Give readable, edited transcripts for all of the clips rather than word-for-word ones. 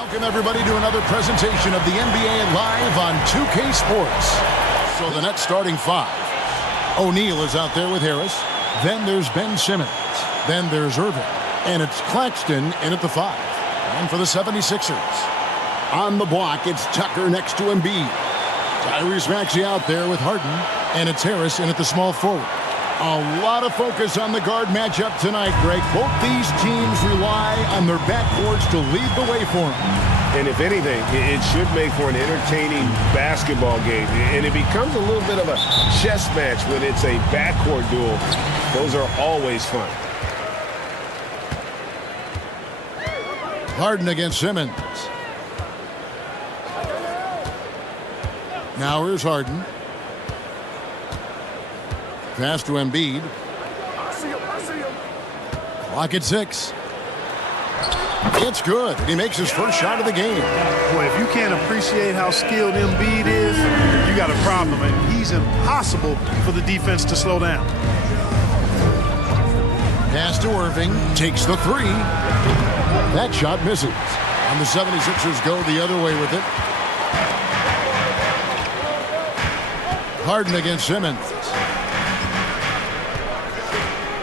Welcome everybody to another presentation of the NBA Live on 2K Sports. So the Nets starting five. O'Neal is out there with Harris. Then there's Ben Simmons. Then there's Irving. And it's Claxton in at the five. And for the 76ers. On the block, it's Tucker next to Embiid. Tyrese Maxey out there with Harden. And it's Harris in at the small forward. A lot of focus on the guard matchup tonight, Greg. Both these teams rely on their backcourts to lead the way for them. And if anything, it should make for an entertaining basketball game. And it becomes a little bit of a chess match when it's a backcourt duel. Those are always fun. Harden against Simmons. Now here's Harden. Pass to Embiid. Clock at 6. It's good. He makes his first shot of the game. Boy, if you can't appreciate how skilled Embiid is, you got a problem. And he's impossible for the defense to slow down. Pass to Irving. Takes the three. That shot misses. And the 76ers go the other way with it. Harden against Simmons.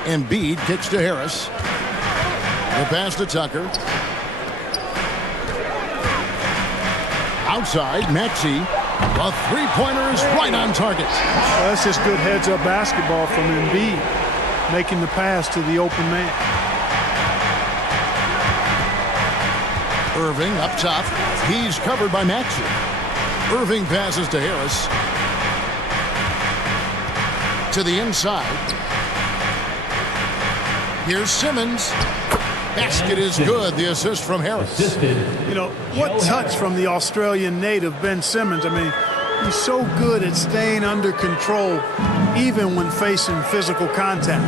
Embiid kicks to Harris. The pass to Tucker. Outside, Maxey. A three-pointer is right on target. Well, that's just good heads-up basketball from Embiid, making the pass to the open man. Irving up top. He's covered by Maxey. Irving passes to Harris. To the inside. Here's Simmons. Basket is good. The assist from Harris. You know, what touch from the Australian native, Ben Simmons. I mean, he's so good at staying under control, even when facing physical contact.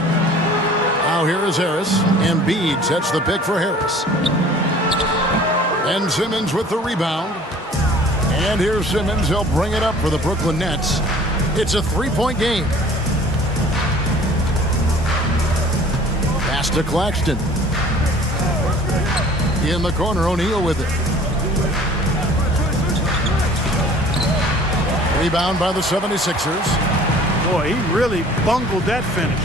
Now here is Harris. Embiid sets the pick for Harris. And Simmons with the rebound. And here's Simmons. He'll bring it up for the Brooklyn Nets. It's a three-point game. Pass to Claxton. In the corner, O'Neal with it. Rebound by the 76ers. Boy, he really bungled that finish.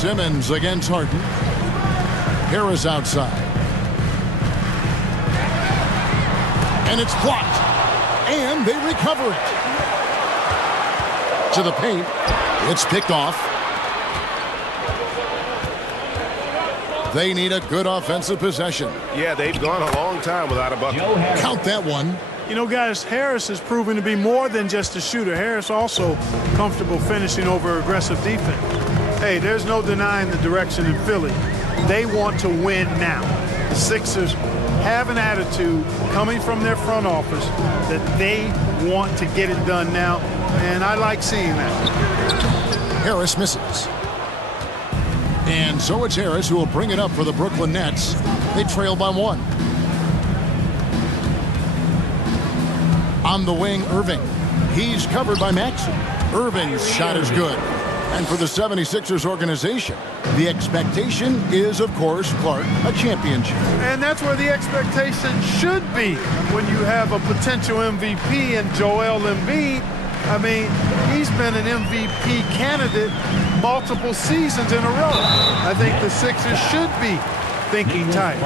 Simmons against Harden. Harris outside. And it's blocked. And they recover it. To the paint. It's picked off. They need a good offensive possession. Yeah, they've gone a long time without a bucket. Count that one. You know, guys, Harris has proven to be more than just a shooter. Harris also comfortable finishing over aggressive defense. Hey, there's no denying the direction in Philly. They want to win now. The Sixers have an attitude coming from their front office that they want to get it done now, and I like seeing that. Harris misses. And so it's Harris who will bring it up for the Brooklyn Nets. They trail by 1. On the wing, Irving. He's covered by Maxey. Irving's shot is good. And for the 76ers organization, the expectation is, of course, Clark, a championship. And that's where the expectation should be when you have a potential MVP in Joel Embiid. I mean, he's been an MVP candidate multiple seasons in a row. I think the Sixers should be thinking tight.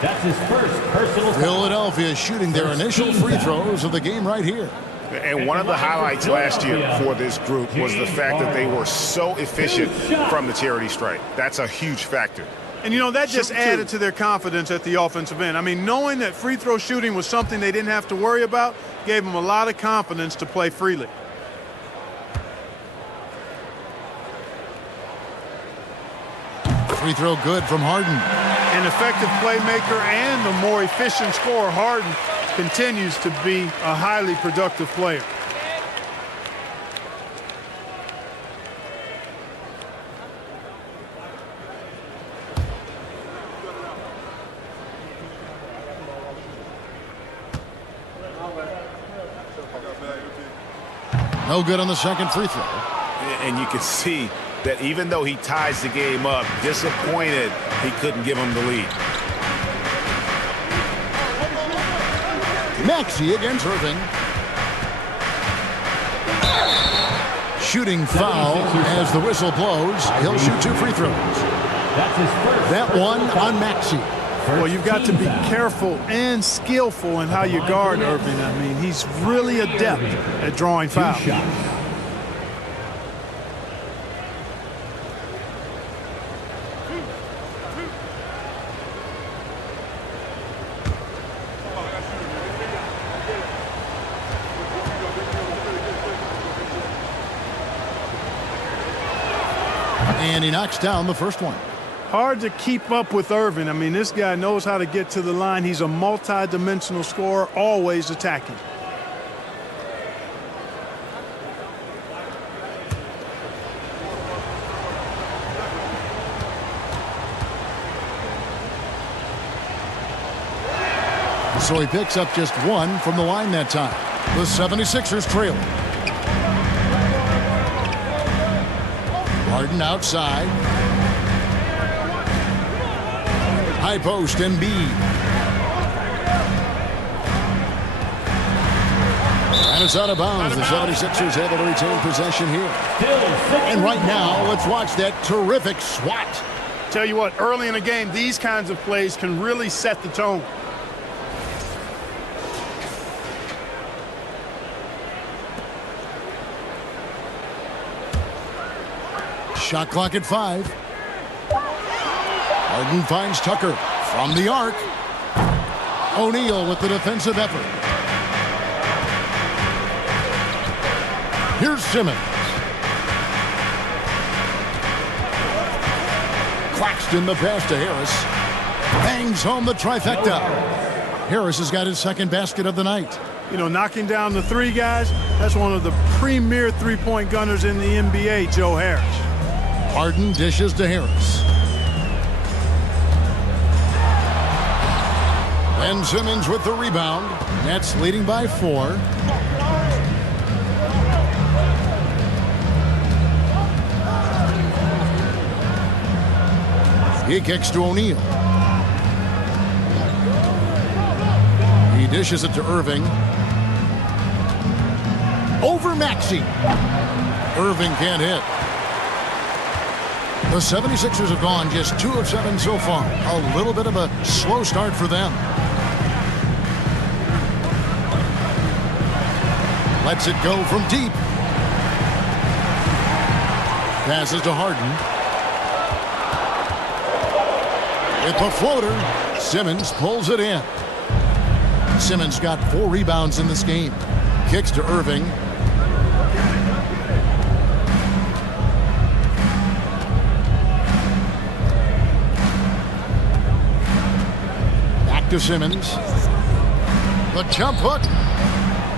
That's his first personal. Philadelphia shooting their initial free throws of the game right here. And one of the highlights last year for this group was the fact that they were so efficient from the charity stripe. That's a huge factor. And, you know, that just added to their confidence at the offensive end. I mean, knowing that free throw shooting was something they didn't have to worry about gave them a lot of confidence to play freely. Free throw good from Harden. An effective playmaker and a more efficient scorer, Harden continues to be a highly productive player. No good on the second free throw. And you can see that even though he ties the game up, disappointed he couldn't give him the lead. Maxey against Irving. Shooting foul as the whistle blows. He'll shoot 2 free throws. That's his first. That one on Maxey. Well, you've got to be careful and skillful in how you guard Irving. I mean, he's really adept at drawing fouls. And he knocks down the first one. Hard to keep up with Irving. I mean, this guy knows how to get to the line. He's a multi-dimensional scorer, always attacking. So he picks up just 1 from the line that time. The 76ers trail. Harden outside. High post, Embiid. And it's out of bounds. The 76ers able to retain possession here. And right now, let's watch that terrific swat. Tell you what, early in the game, these kinds of plays can really set the tone. Shot clock at 5. Harden finds Tucker from the arc. O'Neal with the defensive effort. Here's Simmons. Claxton the pass to Harris. Bangs home the trifecta. Harris has got his second basket of the night. You know, knocking down the 3 guys, that's one of the premier three-point gunners in the NBA, Joe Harris. Harden dishes to Harris. Ben Simmons with the rebound. Nets leading by 4. He kicks to O'Neal. He dishes it to Irving. Over Maxey. Irving can't hit. The 76ers have gone just 2 of 7 so far. A little bit of a slow start for them. Lets it go from deep. Passes to Harden. With the floater, Simmons pulls it in. Simmons got 4 rebounds in this game. Kicks to Irving. To Simmons. The jump hook.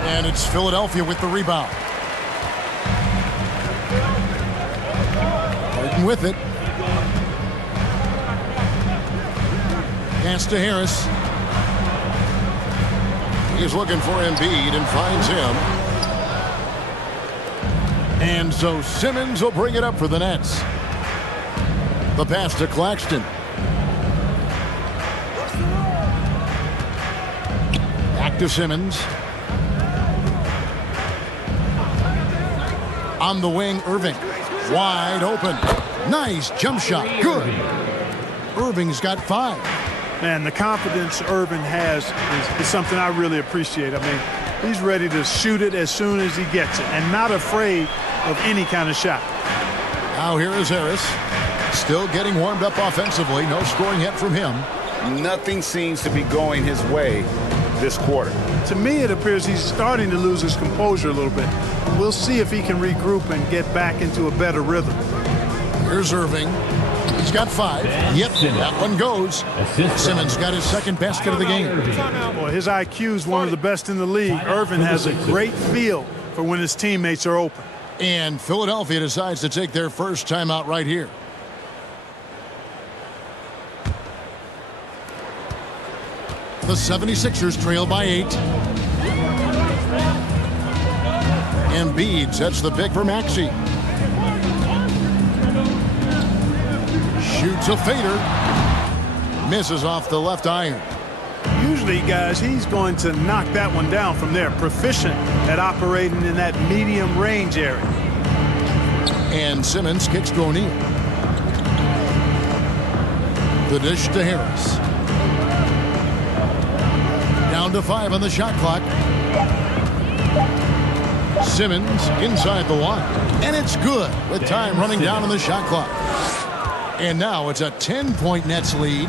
And it's Philadelphia with the rebound. Harden with it. Pass to Harris. He's looking for Embiid and finds him. And so Simmons will bring it up for the Nets. The pass to Claxton. To Simmons. On the wing, Irving. Wide open. Nice jump shot. Good. Irving's got 5. Man, the confidence Irving has is something I really appreciate. I mean, he's ready to shoot it as soon as he gets it and not afraid of any kind of shot. Now here is Harris. Still getting warmed up offensively. No scoring yet from him. Nothing seems to be going his way this quarter. To me, it appears he's starting to lose his composure a little bit. We'll see if he can regroup and get back into a better rhythm. Here's Irving. He's got 5. Yep, that one goes. Simmons got his second basket of the game. Boy, his IQ is one of the best in the league. Irving has a great feel for when his teammates are open. And Philadelphia decides to take their first timeout right here. The 76ers trail by 8. Embiid sets the pick for Maxey. Shoots a fader. Misses off the left iron. Usually, guys, he's going to knock that one down from there. Proficient at operating in that medium range area. And Simmons kicks to O'Neal. The dish to Harris. Down to 5 on the shot clock. Simmons inside the line. And it's good with time running down on the shot clock. And now it's a 10-point Nets lead.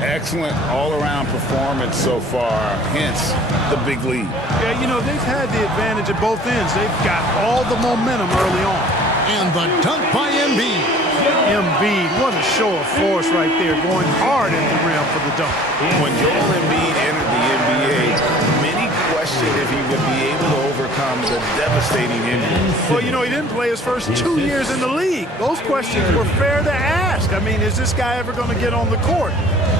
Excellent all-around performance so far, hence the big lead. Yeah, you know, they've had the advantage at both ends. They've got all the momentum early on. And the dunk by Embiid. Embiid, what a show of force right there, going hard at the rim for the dunk. When Joel Embiid entered the NBA, many questioned if he would be able to overcome the devastating injury. Well, you know, he didn't play his first 2 years in the league. Those questions were fair to ask. I mean, is this guy ever going to get on the court?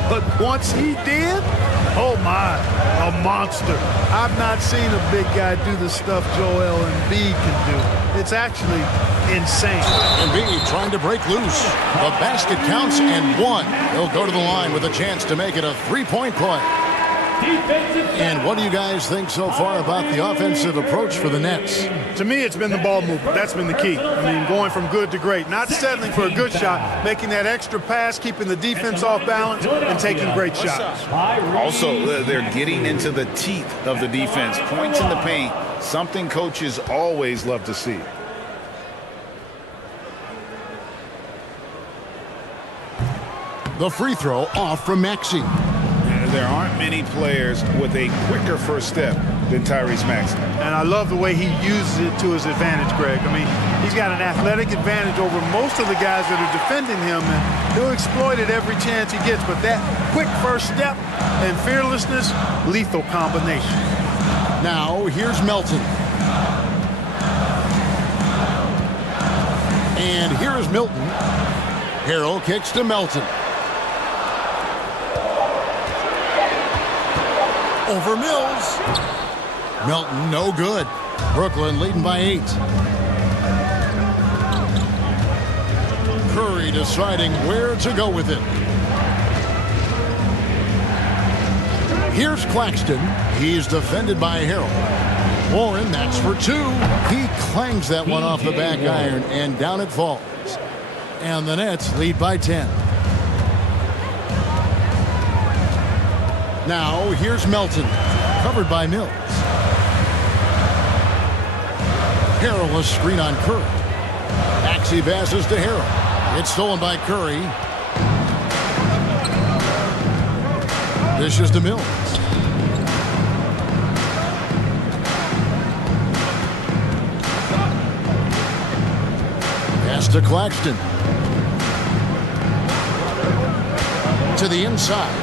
But once he did, oh my, a monster. I've not seen a big guy do the stuff Joel Embiid can do. It's actually insane. Embiid trying to break loose. The basket counts and one. He'll go to the line with a chance to make it a 3-point play. And what do you guys think so far about the offensive approach for the Nets? To me, it's been the ball movement. That's been the key. I mean, going from good to great. Not settling for a good shot, making that extra pass, keeping the defense off balance, and taking great shots. Also, they're getting into the teeth of the defense. Points in the paint, something coaches always love to see. The free throw off from Maxey. There aren't many players with a quicker first step than Tyrese Maxey. And I love the way he uses it to his advantage, Greg. I mean, he's got an athletic advantage over most of the guys that are defending him, and he'll exploit it every chance he gets. But that quick first step and fearlessness, lethal combination. Now, here's Melton. And here is Milton. Harrell kicks to Melton. Over Mills. Melton, no good. Brooklyn leading by 8. Curry deciding where to go with it. Here's Claxton. He's defended by Harrell. Warren, that's for 2. He clangs that one off the back iron, and down it falls. And the Nets lead by 10. Now, here's Melton, covered by Mills. Harrell, a screen on Curry. Maxey passes to Harrell. It's stolen by Curry. Dishes to Mills. Pass to Claxton. To the inside.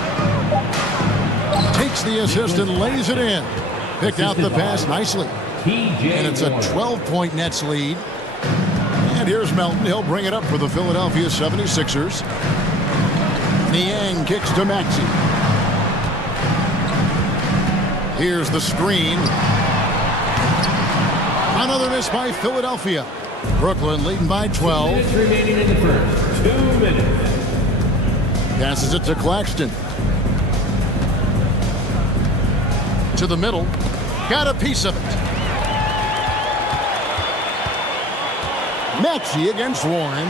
Takes the assist and lays it in. Picked out the pass nicely. And it's a 12-point Nets lead. And here's Melton. He'll bring it up for the Philadelphia 76ers. Niang kicks to Maxey. Here's the screen. Another miss by Philadelphia. Brooklyn leading by 12. 2 minutes remaining in the first. 2 minutes. Passes it to Claxton. To the middle. Got a piece of it. Maxey against Warren.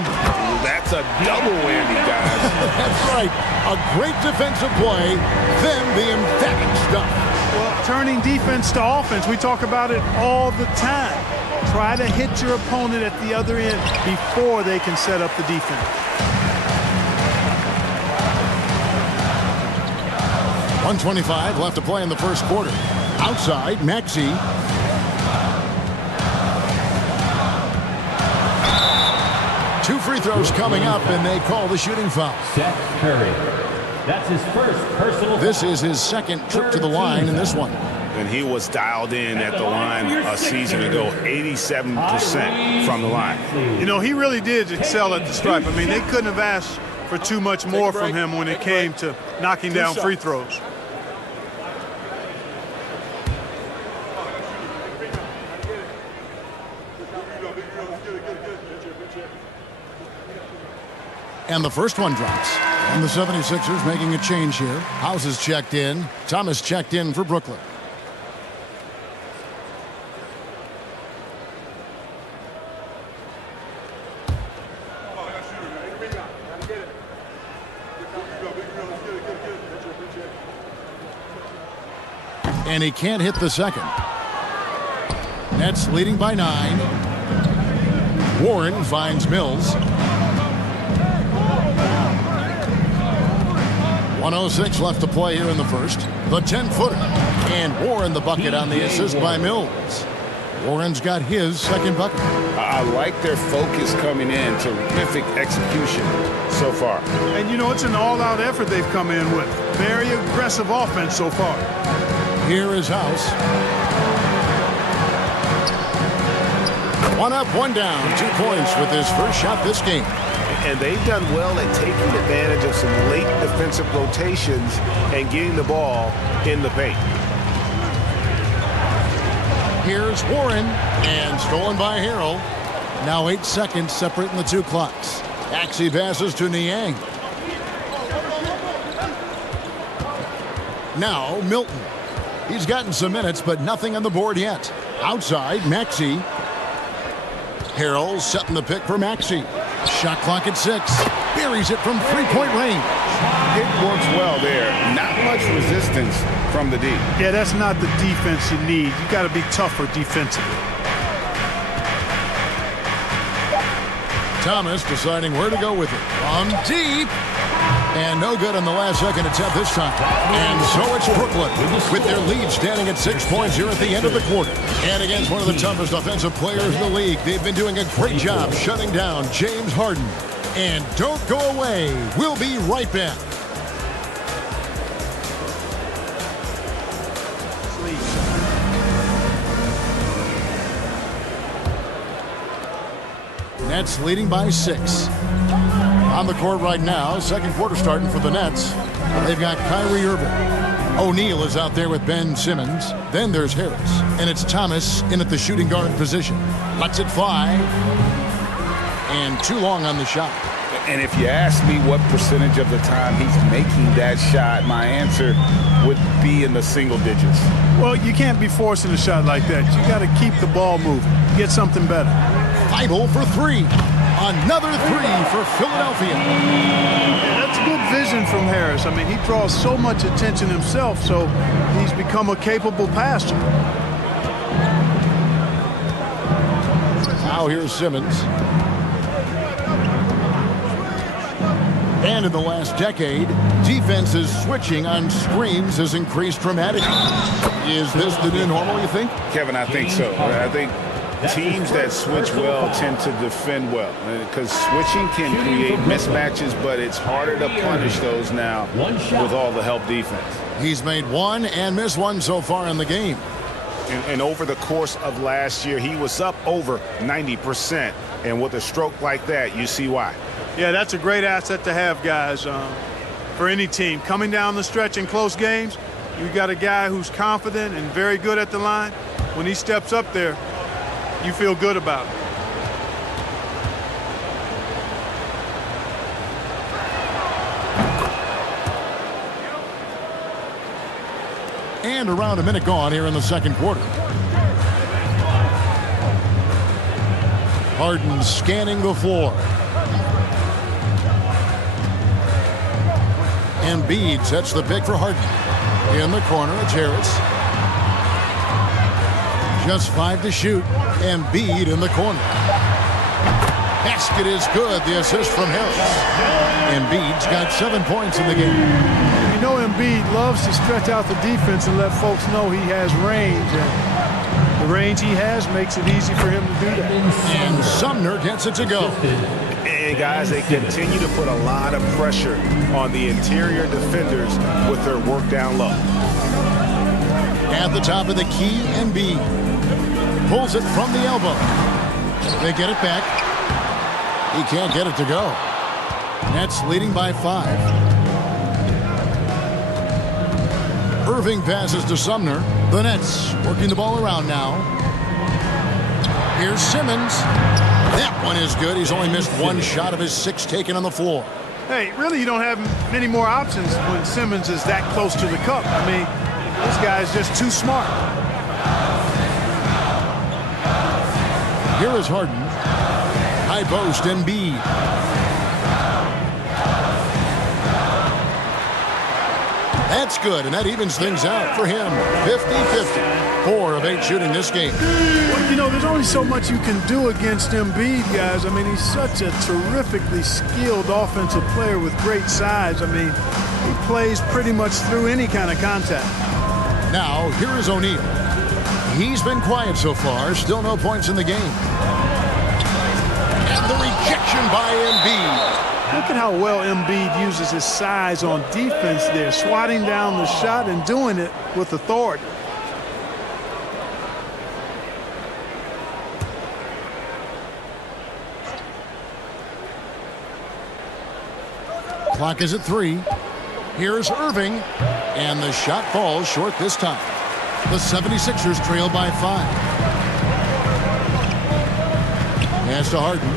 That's a double whammy, guys. That's right. A great defensive play, then the emphatic stuff. Well, turning defense to offense, we talk about it all the time. Try to hit your opponent at the other end before they can set up the defense. 1:25 left to play in the first quarter. Outside, Maxey. Two free throws coming up, and they call the shooting foul. Seth Curry. That's his first personal foul. This is his second trip to the line in this one. And he was dialed in at the line a season ago, 87% from the line. You know, he really did excel at the stripe. I mean, they couldn't have asked for too much more from him when it came to knocking down free throws. And the first one drops. And the 76ers making a change here. House is checked in. Thomas checked in for Brooklyn. And he can't hit the second. Nets leading by 9. Warren finds Mills. 1:06 left to play here in the first. The 10-footer. And Warren the bucket on the assist by Mills. Warren's got his second bucket. I like their focus coming in. Terrific execution so far. And, you know, it's an all-out effort they've come in with. Very aggressive offense so far. Here is House. 1 up, 1 down. 2 points with his first shot this game. And they've done well at taking advantage of some late defensive rotations and getting the ball in the paint. Here's Warren, and stolen by Harrell. Now 8 seconds separating the 2 clocks. Axie passes to Niang. Now Milton. He's gotten some minutes, but nothing on the board yet. Outside, Maxey. Harrell setting the pick for Maxey. Shot clock at 6. Buries it from 3-point range. It works well there. Not much resistance from the D. Yeah, that's not the defense you need. You got to be tougher defensively. Thomas deciding where to go with it. From deep. And no good on the last second attempt this time. And so it's Brooklyn with their lead standing at 6 points here at the end of the quarter. And against one of the toughest offensive players in the league, they've been doing a great job shutting down James Harden. And don't go away. We'll be right back. Nets leading by 6. On the court right now, second quarter starting for the Nets. They've got Kyrie Irving. O'Neal is out there with Ben Simmons. Then there's Harris. And it's Thomas in at the shooting guard position. Lets it fly. And too long on the shot. And if you ask me what percentage of the time he's making that shot, my answer would be in the single digits. Well, you can't be forcing a shot like that. You got to keep the ball moving. Get something better. Feibel for 3. Another 3 for Philadelphia. Yeah, that's good vision from Harris. I mean, he draws so much attention himself, so he's become a capable passer. Now here's Simmons. And in the last decade, defenses switching on screens has increased dramatically. Is this the new normal, you think? Kevin, I think so. I think teams that switch well tend to defend well, because switching can create mismatches, but it's harder to punish those now with all the help defense. He's made 1 and missed 1 so far in the game. And over the course of last year, he was up over 90%. And with a stroke like that, you see why. Yeah, that's a great asset to have, guys, for any team. Coming down the stretch in close games, you got a guy who's confident and very good at the line. When he steps up there, you feel good about it. And around a minute gone here in the second quarter. Harden scanning the floor. Embiid sets the pick for Harden. In the corner, it's Harris. Just 5 to shoot. Embiid in the corner. Basket is good. The assist from Harris. Embiid's got 7 points in the game. You know, Embiid loves to stretch out the defense and let folks know he has range. And the range he has makes it easy for him to do that. And Sumner gets it to go. And guys, they continue to put a lot of pressure on the interior defenders with their work down low. At the top of the key, Embiid pulls it from the elbow. They get it back. He can't get it to go. Nets leading by 5. Irving passes to Sumner. The Nets working the ball around now. Here's Simmons. That one is good. He's only missed one shot of his 6 taken on the floor. Hey, really, you don't have many more options when Simmons is that close to the cup. I mean, this guy is just too smart. Here is Harden. High post, Embiid. That's good, and that evens things out for him. 50-50. 4 of 8 shooting this game. Well, you know, there's only so much you can do against Embiid, guys. I mean, he's such a terrifically skilled offensive player with great size. I mean, he plays pretty much through any kind of contact. Now, here is O'Neal. He's been quiet so far. Still no points in the game. And the rejection by Embiid. Look at how well Embiid uses his size on defense there, swatting down the shot and doing it with authority. Clock is at 3. Here's Irving, and the shot falls short this time. The 76ers trail by 5. Pass to Harden.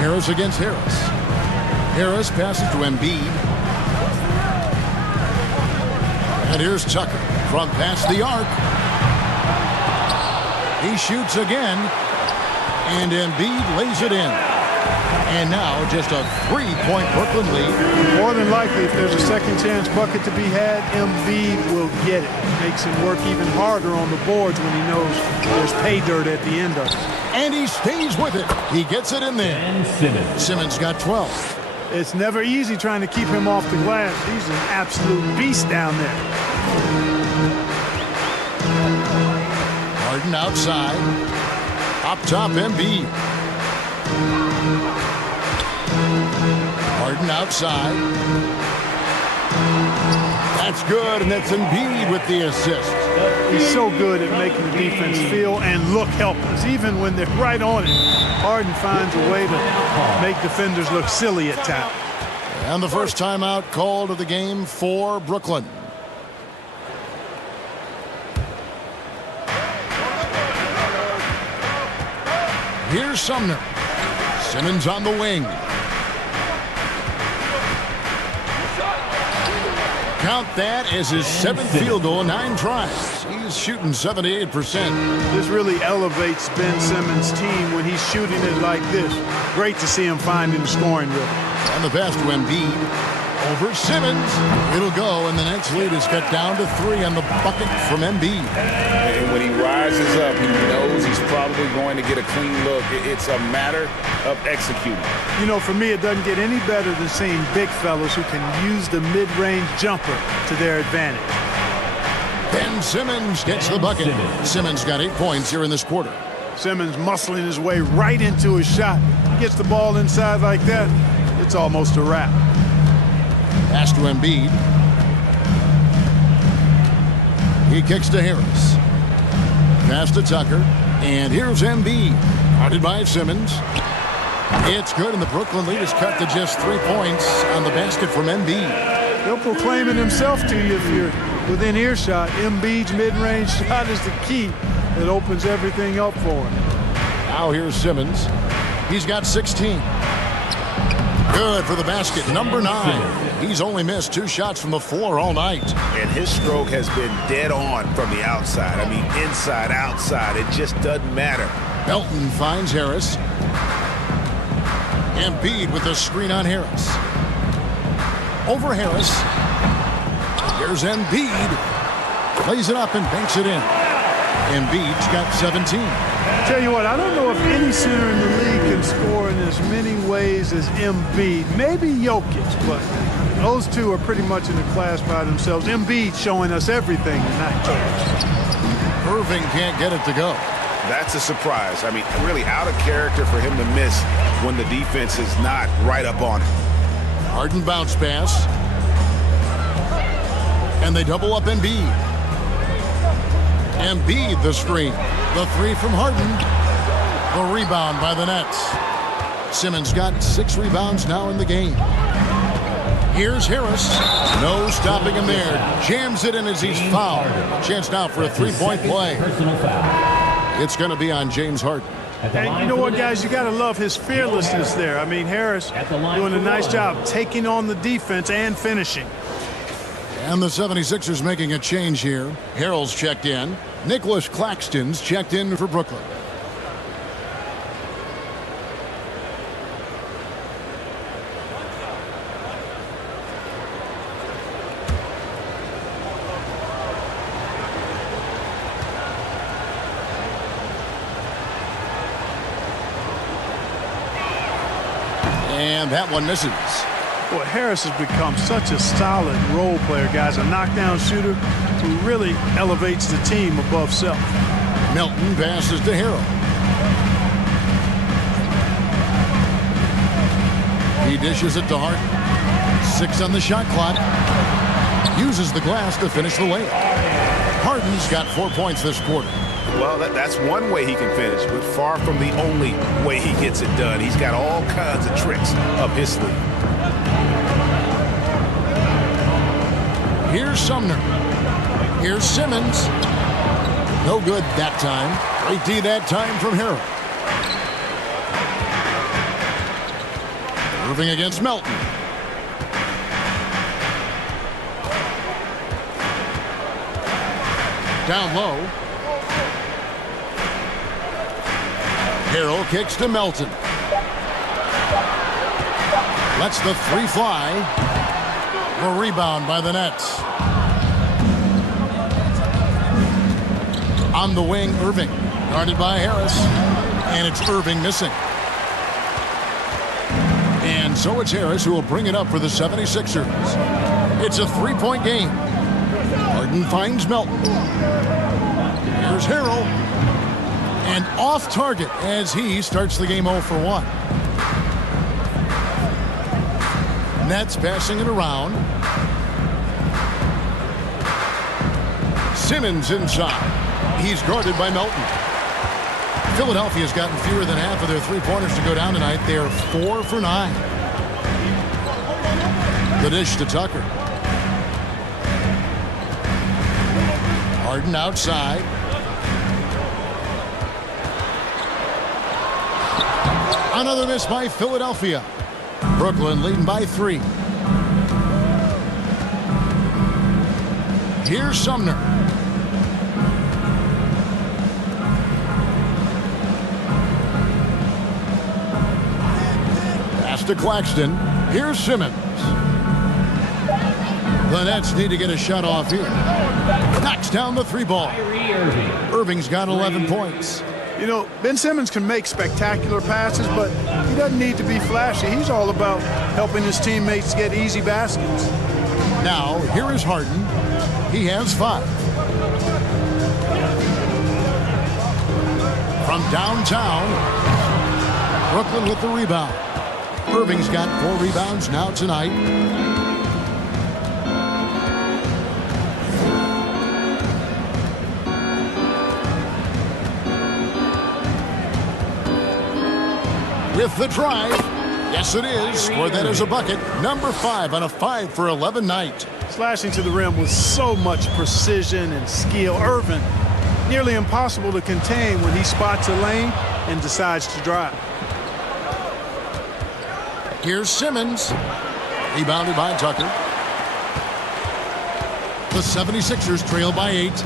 Harris against Harris. Harris passes to Embiid. And here's Tucker from past the arc. He shoots again, and Embiid lays it in. And now just a 3-point Brooklyn lead. More than likely, if there's a second chance bucket to be had, Embiid will get it. Makes him work even harder on the boards when he knows there's pay dirt at the end of it. And he stays with it. He gets it in there. And Simmons got 12. It's never easy trying to keep him off the glass. He's an absolute beast down there. Harden outside. Up top, Embiid. Harden outside. That's good, and that's Embiid with the assist. He's so good at making the defense feel and look helpless, even when they're right on it. Harden finds a way to make defenders look silly at times. And the first timeout called of the game for Brooklyn. Here's Sumner. Simmons on the wing. Count that as his 7th field goal in 9 tries. He's shooting 78%. This really elevates Ben Simmons' team when he's shooting it like this. Great to see him finding the scoring rhythm. And the pass to Embiid. Over Simmons. It'll go, and the next lead is cut down to 3 on the bucket from Embiid. And when he rises up, he knows he's probably going to get a clean look. It's a matter of executing. You know, for me, it doesn't get any better than seeing big fellas who can use the mid-range jumper to their advantage. Ben Simmons gets the bucket. Simmons got 8 points here in this quarter. Simmons muscling his way right into his shot. He gets the ball inside like that, it's almost a wrap. Pass to Embiid. He kicks to Harris. Pass to Tucker. And here's Embiid. Guarded by Simmons. It's good, and the Brooklyn lead is cut to just 3 points on the basket from Embiid. He'll proclaim it himself to you if you're within earshot. Embiid's mid-range shot is the key that opens everything up for him. Now here's Simmons. He's got 16. Good for the basket, number 9. He's only missed 2 shots from the floor all night. And his stroke has been dead on from the outside. I mean, inside, outside, it just doesn't matter. Melton finds Harris. Embiid with the screen on Harris. Over Harris. Here's Embiid. Plays it up and banks it in. Embiid's got 17. Tell you what, I don't know if any center in the league can score in as many ways as Embiid. Maybe Jokic, but those two are pretty much in a class by themselves. Embiid showing us everything tonight. Irving can't get it to go. That's a surprise. I mean, really out of character for him to miss when the defense is not right up on him. Harden bounce pass. And they double up Embiid. Embiid the screen. The 3 from Harden. The rebound by the Nets. Simmons got 6 rebounds now in the game. Here's Harris. No stopping him there. Jams it in as he's fouled. Chance now for a 3-point play. Personal foul. It's going to be on James Harden. And you know what, guys? You got to love his fearlessness there. I mean, Harris doing a nice job taking on the defense and finishing. And the 76ers making a change here. Harrell's checked in. Nicholas Claxton's checked in for Brooklyn. And that one misses. Boy, Harris has become such a solid role player, guys. A knockdown shooter who really elevates the team above self. Melton passes to Harrell. He dishes it to Harden. 6 on the shot clock. Uses the glass to finish the layup. Harden's got 4 points this quarter. Well, that's one way he can finish, but far from the only way he gets it done. He's got all kinds of tricks up his sleeve. Here's Sumner. Here's Simmons. No good that time. Great D that time from Harrell. Irving against Melton. Down low. Harrell kicks to Melton. Lets the 3 fly. A rebound by the Nets. On the wing, Irving. Guarded by Harris. And it's Irving missing. And so it's Harris who will bring it up for the 76ers. It's a 3-point game. Harden finds Melton. Here's Harrell. And off target as he starts the game 0 for 1. Nets passing it around. Simmons inside. He's guarded by Melton. Philadelphia's gotten fewer than half of their 3-pointers to go down tonight. They are 4 for 9. The dish to Tucker. Harden outside. Another miss by Philadelphia. Brooklyn leading by 3. Here's Sumner. Pass to Claxton. Here's Simmons. The Nets need to get a shot off here. Knocks down the 3 ball. Irving's got 11 points. You know, Ben Simmons can make spectacular passes, but he doesn't need to be flashy. He's all about helping his teammates get easy baskets. Now, here is Harden. He has 5. From downtown, Brooklyn with the rebound. Irving's got 4 rebounds now tonight. With the drive. Yes, it is. Scored that as a bucket. Number 5 on a 5 for 11 night. Slashing to the rim with so much precision and skill. Irving, nearly impossible to contain when he spots a lane and decides to drive. Here's Simmons. Rebounded by Tucker. The 76ers trail by 8.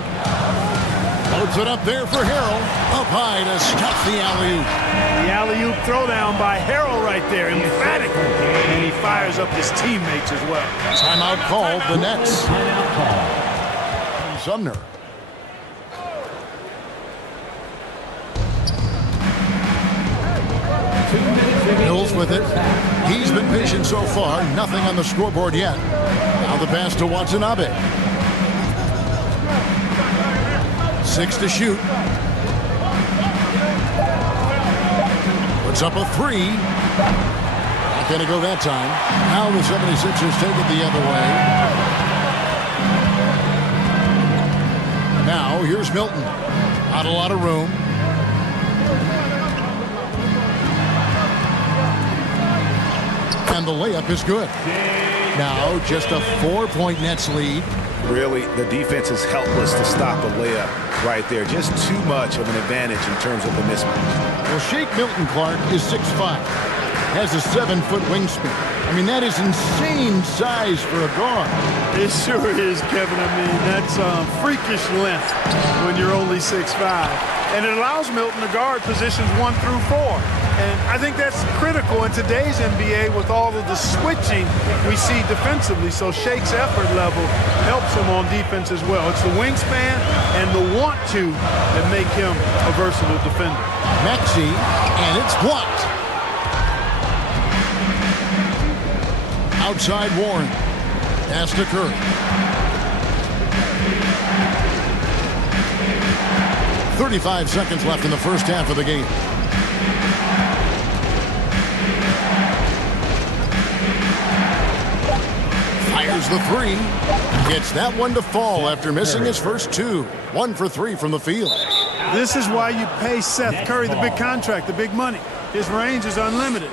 Loads it up there for Harrell. Up high to stop the alley-oop. The alley-oop throwdown by Harrell right there, emphatic. And he fires up his teammates as well. Timeout called, the Nets. Sumner. Mills with it. He's been patient so far. Nothing on the scoreboard yet. Now the pass to Watanabe. 6 to shoot. Puts up a 3. Not going to go that time. Now the 76ers take it the other way. Now here's Milton. Not a lot of room. And the layup is good. Now just a 4-point Nets lead. Really, the defense is helpless to stop a layup right there. Just too much of an advantage in terms of the mismatch. Well, Shake Milton Clark is 6'5", has a 7-foot wingspan. I mean, that is insane size for a guard. It sure is, Kevin. I mean, that's freakish length when you're only 6'5". And it allows Milton to guard positions 1 through 4. And I think that's critical in today's NBA with all of the switching we see defensively. So Shake's effort level helps him on defense as well. It's the wingspan and the want-to that make him a versatile defender. Maxey, and it's blocked. Outside Warren. Pass to Curry. .35 seconds left in the first half of the game. Fires the three. Gets that one to fall after missing his first 2. 1 for 3 from the field. This is why you pay Seth Curry the big contract, the big money. His range is unlimited.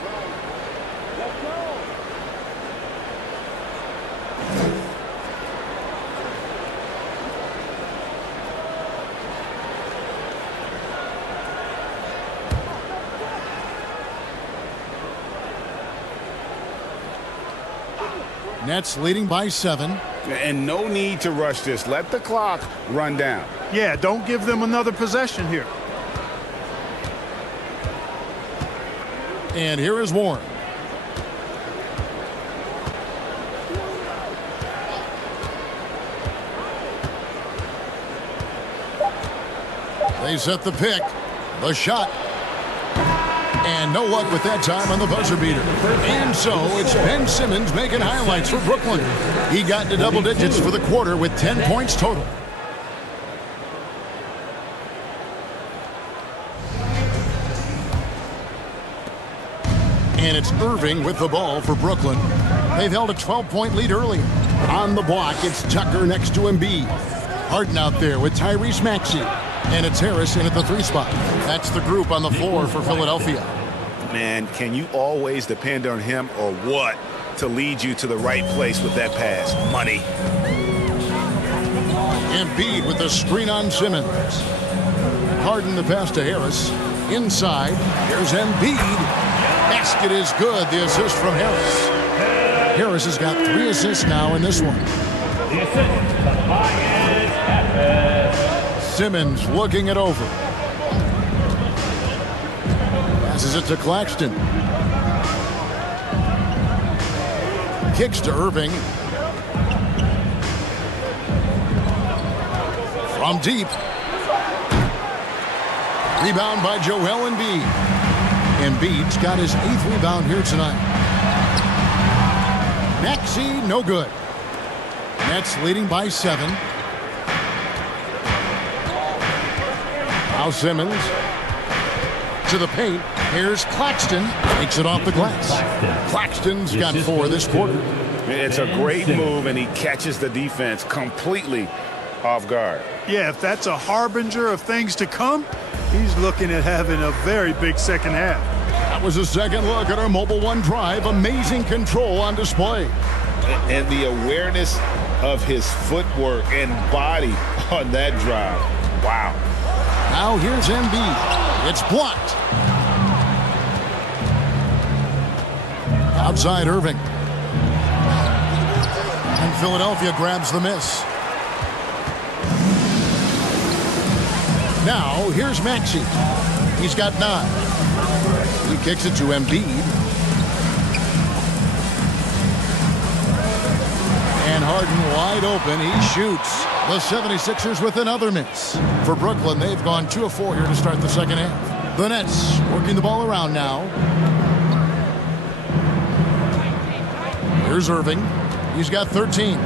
Nets leading by 7. And no need to rush this. Let the clock run down. Yeah, don't give them another possession here. And here is Warren. They set the pick. The shot. And no luck with that time on the buzzer beater. And so it's Ben Simmons making highlights for Brooklyn. He got into double digits for the quarter with 10 points total. And it's Irving with the ball for Brooklyn. They've held a 12-point lead earlier. On the block, it's Tucker next to Embiid. Harden out there with Tyrese Maxey. And it's Harris in at the 3 spot. That's the group on the floor for Philadelphia. Man, can you always depend on him or what to lead you to the right place with that pass? Money. Embiid with the screen on Simmons. Harden the pass to Harris. Inside, here's Embiid. Basket is good. The assist from Harris. Harris has got 3 assists now in this one. The assist by Simmons looking it over. Passes it to Claxton. Kicks to Irving. From deep. Rebound by Joel Embiid. Embiid's got his 8th rebound here tonight. Maxey, no good. Nets leading by 7. Now Simmons to the paint. Here's Claxton. Takes it off the glass. Claxton's got 4 this quarter. It's a great move, and he catches the defense completely off guard. Yeah, if that's a harbinger of things to come, he's looking at having a very big second half. That was a second look at our Mobile One drive. Amazing control on display. And the awareness of his footwork and body on that drive. Wow. Now here's Embiid. It's blocked. Outside Irving. And Philadelphia grabs the miss. Now here's Maxey. He's got 9. He kicks it to Embiid. And Harden wide open. He shoots. The 76ers with another miss. For Brooklyn, they've gone 2 of 4 here to start the second half. The Nets working the ball around now. Here's Irving. He's got 13.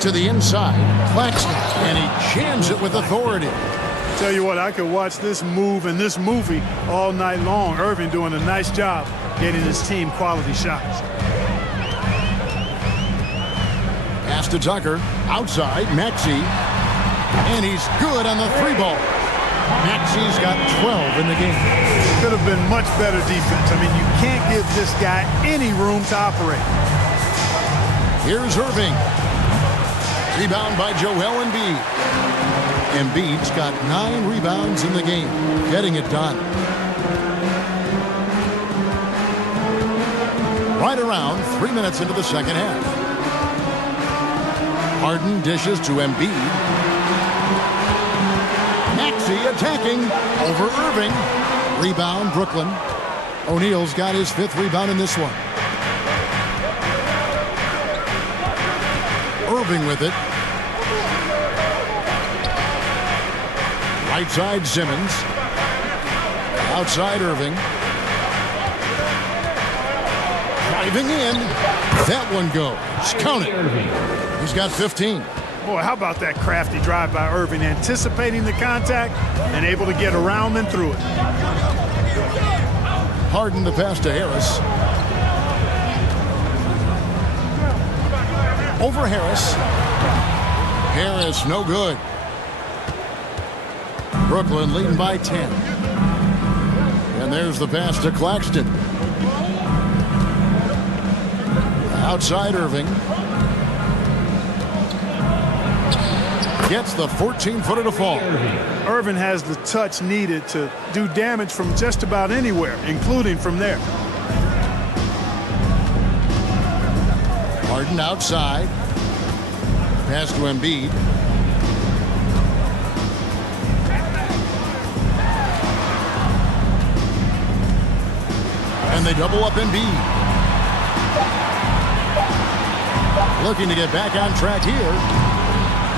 To the inside. Claxton. And he jams it with authority. Tell you what, I could watch this move and this movie all night long. Irving doing a nice job getting his team quality shots. Pass to Tucker. Outside, Maxey. And he's good on the 3-ball. Maxey's got 12 in the game. Could have been much better defense. I mean, you can't give this guy any room to operate. Here's Irving. Rebound by Joel Embiid. Embiid's got 9 rebounds in the game, getting it done. Right around 3 minutes into the second half. Harden dishes to Embiid. Maxey attacking over Irving. Rebound, Brooklyn. O'Neal's got his 5th rebound in this one. Irving with it. Right side, Simmons. Outside, Irving. Driving in. That one goes. Count it. He's got 15. Boy, how about that crafty drive by Irving, anticipating the contact and able to get around and through it. Harden the pass to Harris. Over Harris. Harris, no good. Brooklyn leading by 10. And there's the pass to Claxton. Outside Irving. Gets the 14-footer to fall. Irving has the touch needed to do damage from just about anywhere, including from there. Harden outside. Pass to Embiid. And they double up Embiid. Looking to get back on track here.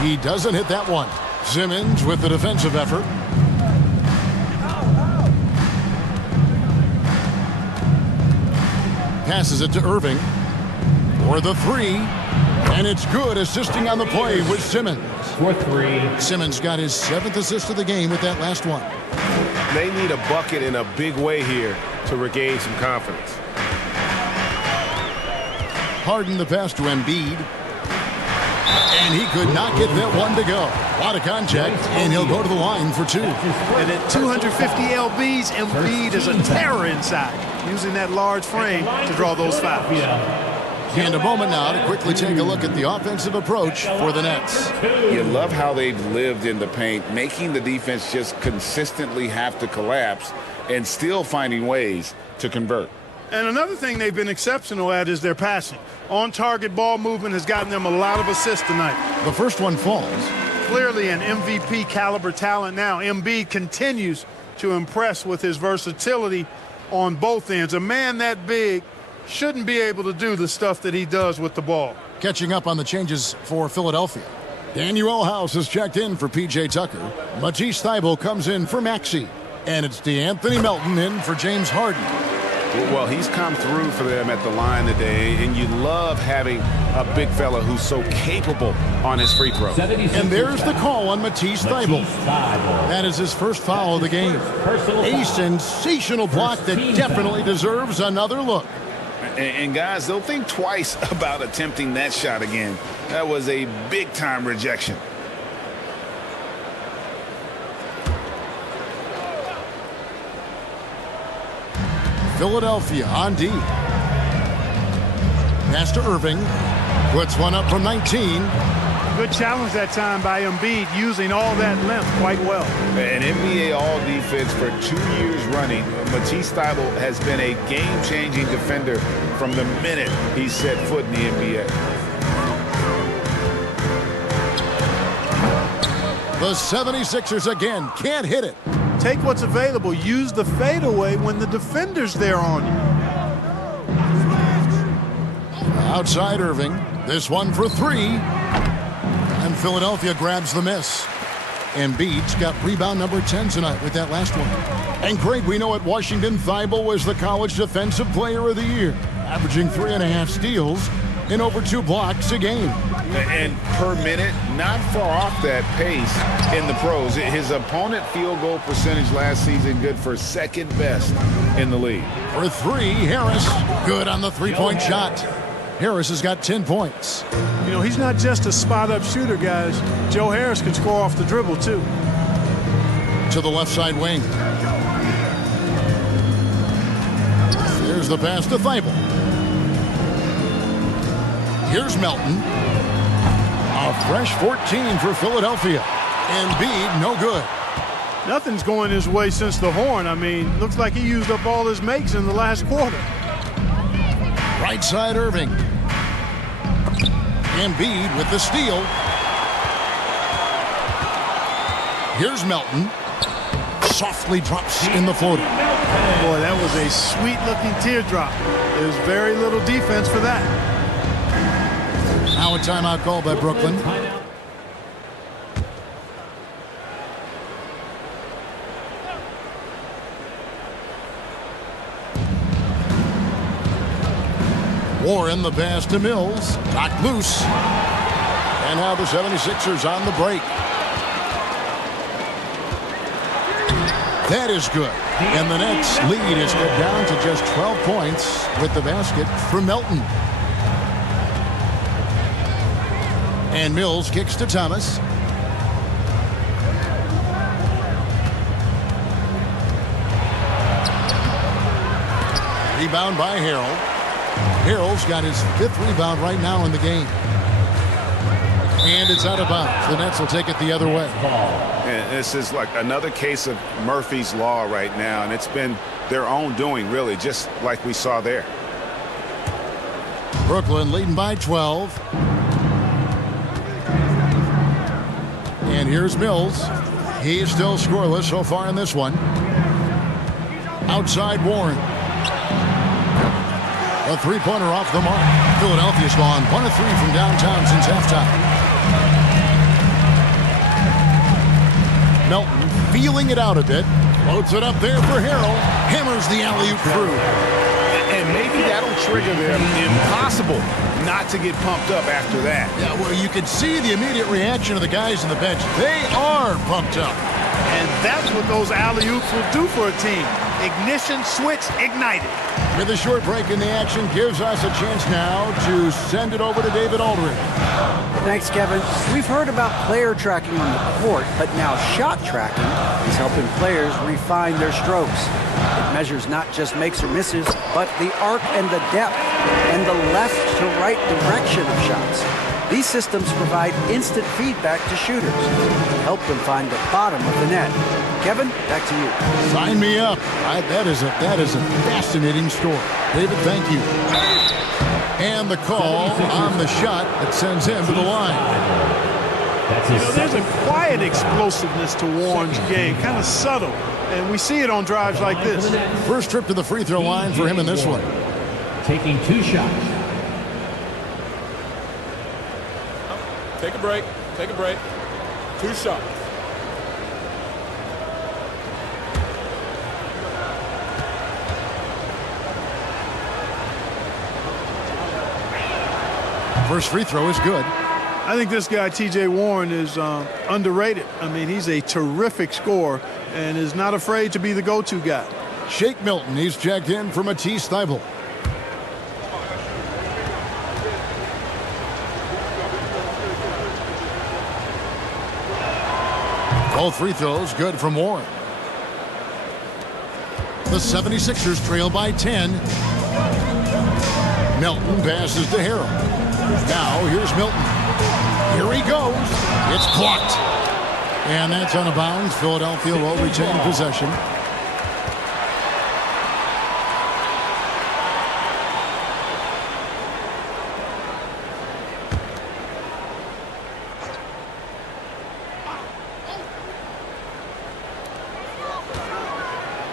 He doesn't hit that one. Simmons with the defensive effort. Passes it to Irving for the 3. And it's good, assisting on the play with Simmons. For 3. Simmons got his 7th assist of the game with that last one. They need a bucket in a big way here to regain some confidence. Harden the pass to Embiid. And he could not get that one to go. A lot of contact, and he'll go to the line for 2. And at 250 lbs, Embiid is a terror inside, using that large frame to draw those fouls. And a moment now to quickly take a look at the offensive approach for the Nets. You love how they've lived in the paint, making the defense just consistently have to collapse and still finding ways to convert. And another thing they've been exceptional at is their passing. On-target ball movement has gotten them a lot of assists tonight. The first one falls. Clearly an MVP caliber talent now. Embiid continues to impress with his versatility on both ends. A man that big shouldn't be able to do the stuff that he does with the ball. Catching up on the changes for Philadelphia. Daniel House has checked in for P.J. Tucker. Matisse Thybulle comes in for Maxey. And it's DeAnthony Melton in for James Harden. Well, he's come through for them at the line today, and you love having a big fella who's so capable on his free throw. And there's the call on Matisse Thybulle. That is his first foul of the game. A sensational block that definitely deserves another look. And guys, they'll think twice about attempting that shot again. That was a big-time rejection. Philadelphia on D. Pass to Irving. Puts one up from 19. Good challenge that time by Embiid, using all that length quite well. An NBA All-Defense for 2 years running. Matisse Thybulle has been a game-changing defender from the minute he set foot in the NBA. The 76ers again can't hit it. Take what's available. Use the fadeaway when the defender's there on you. Outside Irving. This one for 3. And Philadelphia grabs the miss. Embiid's got rebound number 10 tonight with that last one. And Craig, we know at Washington, Thybulle was the college defensive player of the year, averaging 3.5 steals and over 2 blocks a game. And per minute, not far off that pace in the pros. His opponent field goal percentage last season good for second best in the league. For 3, Harris, good on the 3-point shot. Harris has got 10 points. You know, he's not just a spot-up shooter, guys. Joe Harris can score off the dribble, too. To the left side wing. Here's the pass to Thybulle. Here's Melton. A fresh 14 for Philadelphia. Embiid, no good. Nothing's going his way since the horn. I mean, looks like he used up all his makes in the last quarter. Right side, Irving. Embiid with the steal. Here's Melton. Softly drops in the floater. Boy, that was a sweet-looking teardrop. There's very little defense for that. Now a timeout call by Brooklyn. Warren the pass to Mills. Knocked loose. And now the 76ers on the break. That is good. And the Nets lead is cut down to just 12 points with the basket from Melton. And Mills kicks to Thomas. Rebound by Harrell. Harrell's got his 5th rebound right now in the game. And it's out of bounds. The Nets will take it the other way. And this is like another case of Murphy's Law right now, and it's been their own doing, really, just like we saw there. Brooklyn leading by 12. And here's Mills. He is still scoreless so far in this one. Outside Warren. A three-pointer off the mark. Philadelphia's gone 1 of 3 from downtown since halftime. Melton feeling it out a bit. Floats it up there for Harrell. Hammers the alley-oop through. And maybe that'll trigger them. Impossible not to get pumped up after that. Yeah, well, you can see the immediate reaction of the guys on the bench. They are pumped up. And that's what those alley-oops will do for a team. Ignition switch ignited. With a short break in the action, gives us a chance now to send it over to David Aldridge. Thanks, Kevin. We've heard about player tracking on the court, but now shot tracking is helping players refine their strokes. It measures not just makes or misses, but the arc and the depth, and the left to right direction of shots. These systems provide instant feedback to shooters to help them find the bottom of the net. Kevin, back to you. Sign me up. That is a fascinating story. David, thank you. And the call on the shot that sends him to the line. There's a quiet explosiveness to Warren's game, kind of subtle, and we see it on drives like this. First trip to the free throw line for him in this one. Taking 2 shots. Take a break. Take a break. 2 shots. First free throw is good. I think this guy, T.J. Warren, is underrated. I mean, he's a terrific scorer and is not afraid to be the go-to guy. Shake Milton, he's checked in for Matisse Thybulle. Both free throws good from Warren. The 76ers trail by 10. Melton passes to Harrell. Now here's Milton. Here he goes. It's blocked. And that's out of bounds. Philadelphia will retain possession.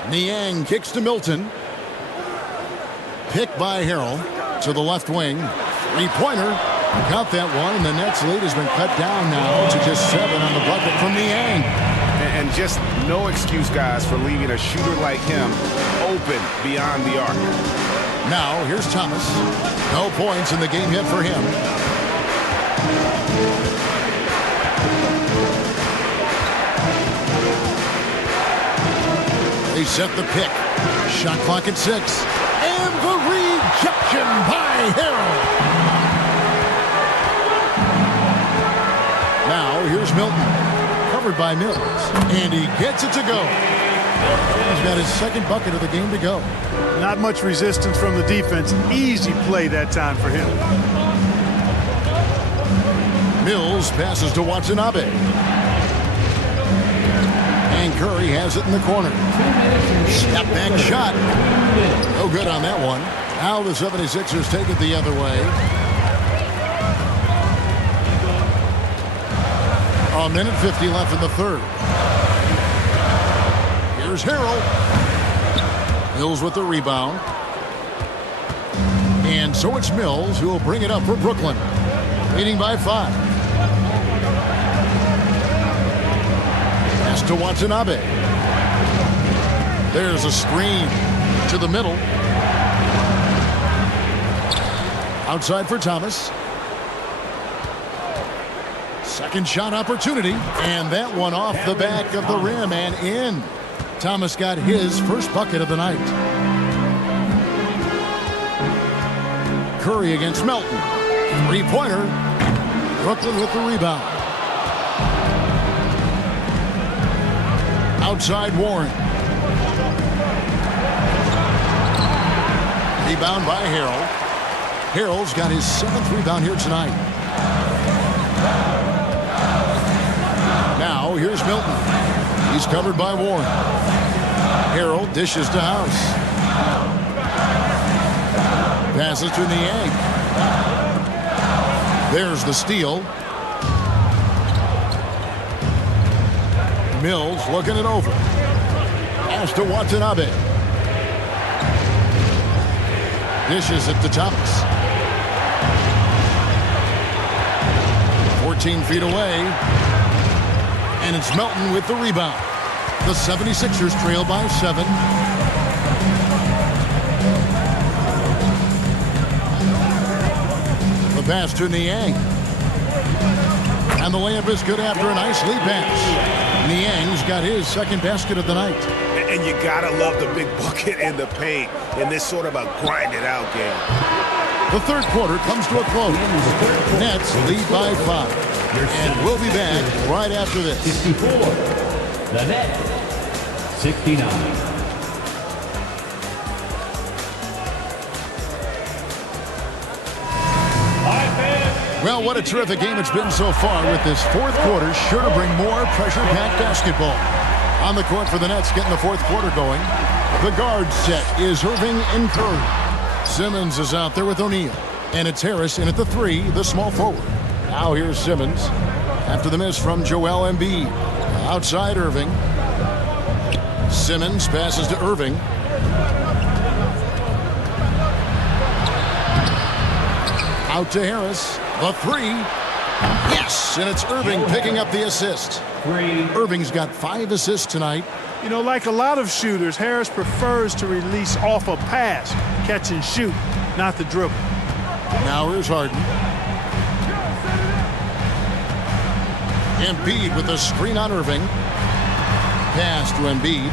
Niang kicks to Milton. Picked by Harrell to the left wing. Three-pointer. Count that one, and the Nets lead has been cut down now to just 7 on the bucket from Niang. And just no excuse, guys, for leaving a shooter like him open beyond the arc. Now, here's Thomas. No points in the game yet for him. They set the pick. Shot clock at 6. And the rejection by Harrell. Now, here's Milton. Covered by Mills. And he gets it to go. He's got his second bucket of the game to go. Not much resistance from the defense. Easy play that time for him. Mills passes to Watanabe. And Curry has it in the corner. Step back shot. No good on that one. Now the 76ers take it the other way. A minute 50 left in the third. Here's Harrell. Mills with the rebound. And so it's Mills who will bring it up for Brooklyn. Leading by 5. Pass to Watanabe. There's a screen to the middle. Outside for Thomas. Second shot opportunity. And that one off the back of the rim and in. Thomas got his first bucket of the night. Curry against Melton. Three-pointer. Brooklyn with the rebound. Outside Warren. Rebound by Harrell. Harrell's got his 7th rebound here tonight. Now here's Milton. He's covered by Warren. Harrell dishes to House. Passes to Niang. There's the steal. Mills looking it over. Pass to Watanabe. Dishes it to Thomas. 14 feet away. And it's Melton with the rebound. The 76ers trail by 7. The pass to Niang. And the layup is good after a nice lead pass. Niang's got his second basket of the night. And you gotta love the big bucket in the paint in this sort of a grind-it-out game. The third quarter comes to a close. Nets lead by 5. And we'll be back right after this. 64. The Nets. 69. Well, what a terrific game it's been so far, with this fourth quarter sure to bring more pressure-packed basketball. On the court for the Nets, getting the fourth quarter going. The guard set is Irving and Curry. Simmons is out there with O'Neal. And it's Harris in at the 3, the small forward. Now here's Simmons after the miss from Joel Embiid. Outside Irving. Simmons passes to Irving. Out to Harris. The 3. Yes, and it's Irving picking up the assist. Irving's got 5 assists tonight. You know, like a lot of shooters, Harris prefers to release off a pass, catch and shoot, not the dribble. Now here's Harden. Embiid with the screen on Irving. Pass to Embiid.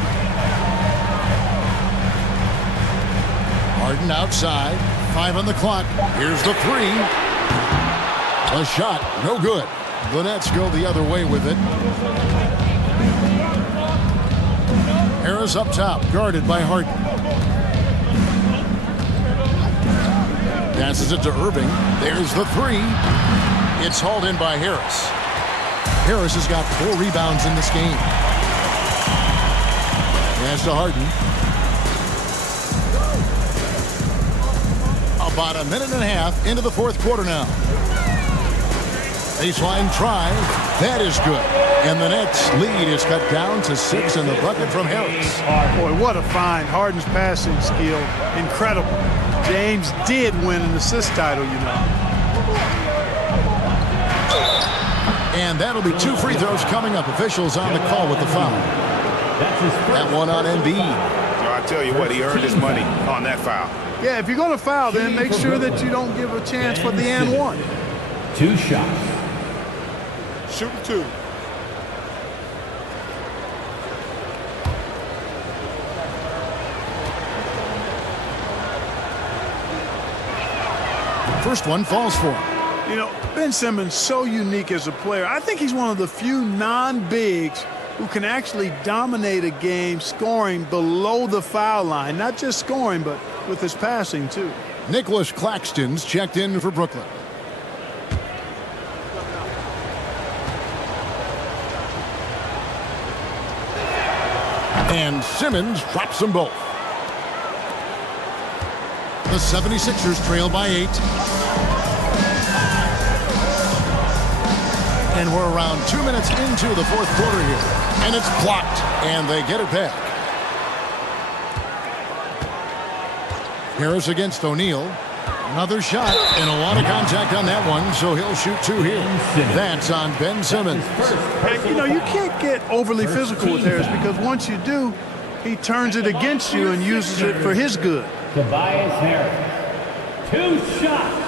Harden outside. 5 on the clock. Here's the 3. A shot, no good. The Nets go the other way with it. Harris up top, guarded by Harden. Passes it to Irving. There's the 3. It's hauled in by Harris. Harris has got 4 rebounds in this game. Pass to Harden. About a minute and a half into the fourth quarter now. Baseline try. That is good. And the Nets lead is cut down to 6 in the bucket from Harris. Boy, what a find. Harden's passing skill, incredible. James did win an assist title, you know. And that'll be 2 free throws coming up. Officials on the call with the foul. That one on Embiid. I tell you what, he earned his money on that foul. Yeah, if you're going to foul, then make sure that you don't give a chance for the and one. 2 shots. Shoot 2. First one falls for him. You know, Ben Simmons, so unique as a player. I think he's one of the few non-bigs who can actually dominate a game scoring below the foul line. Not just scoring, but with his passing, too. Nicholas Claxton's checked in for Brooklyn. And Simmons drops them both. The 76ers trail by 8. And we're around 2 minutes into the fourth quarter here. And it's blocked. And they get it back. Harris against O'Neal. Another shot. And a lot of contact on that one. So he'll shoot 2 here. That's on Ben Simmons. And, you know, you can't get overly physical with Harris because once you do, he turns it against you and uses it for his good. Tobias Harris. 2 shots.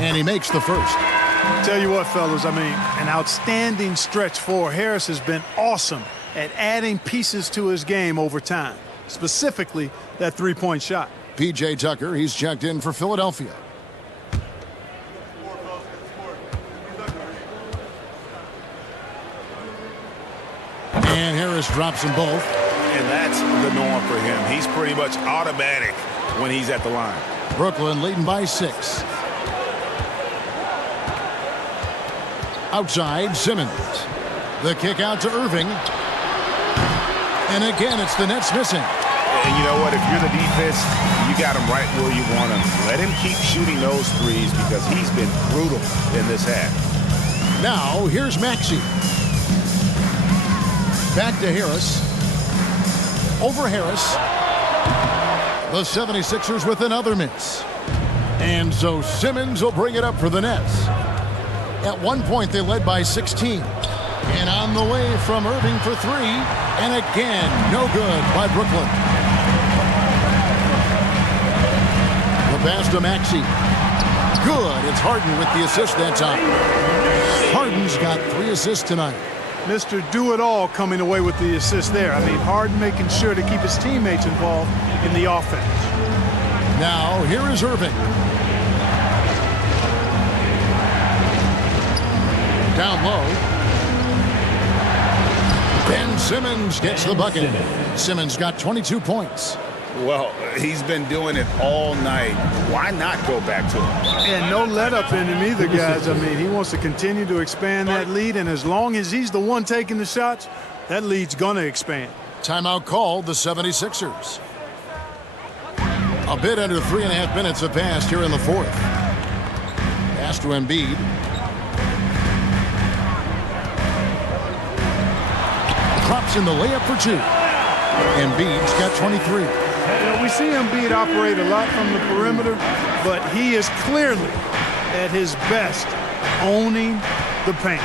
And he makes the first. Tell you what, fellas, I mean, an outstanding stretch for Harris has been awesome at adding pieces to his game over time, specifically that three-point shot. P.J. Tucker, he's checked in for Philadelphia. And Harris drops them both. And that's the norm for him. He's pretty much automatic when he's at the line. Brooklyn leading by 6. Outside, Simmons. The kick out to Irving. And again, it's the Nets missing. And you know what? If you're the defense, you got him right where you want him. Let him keep shooting those threes because he's been brutal in this half. Now, here's Maxey. Back to Harris. Over Harris. The 76ers with another miss. And so Simmons will bring it up for the Nets. At one point, they led by 16. And on the way from Irving for 3. And again, no good by Brooklyn. The pass to Maxey. Good. It's Harden with the assist that time. Harden's got 3 assists tonight. Mr. Do-It-All coming away with the assist there. I mean, Harden making sure to keep his teammates involved in the offense. Now, here is Irving. Down low. Ben Simmons gets the bucket. Simmons got 22 points. Well, he's been doing it all night. Why not go back to him? And no let up in him either, guys. I mean, he wants to continue to expand that lead, and as long as he's the one taking the shots, that lead's going to expand. Timeout called the 76ers. A bit under 3.5 minutes have passed here in the fourth. Pass to Embiid. Drops in the layup for 2. Embiid's got 23. You know, we see Embiid operate a lot from the perimeter, but he is clearly at his best owning the paint.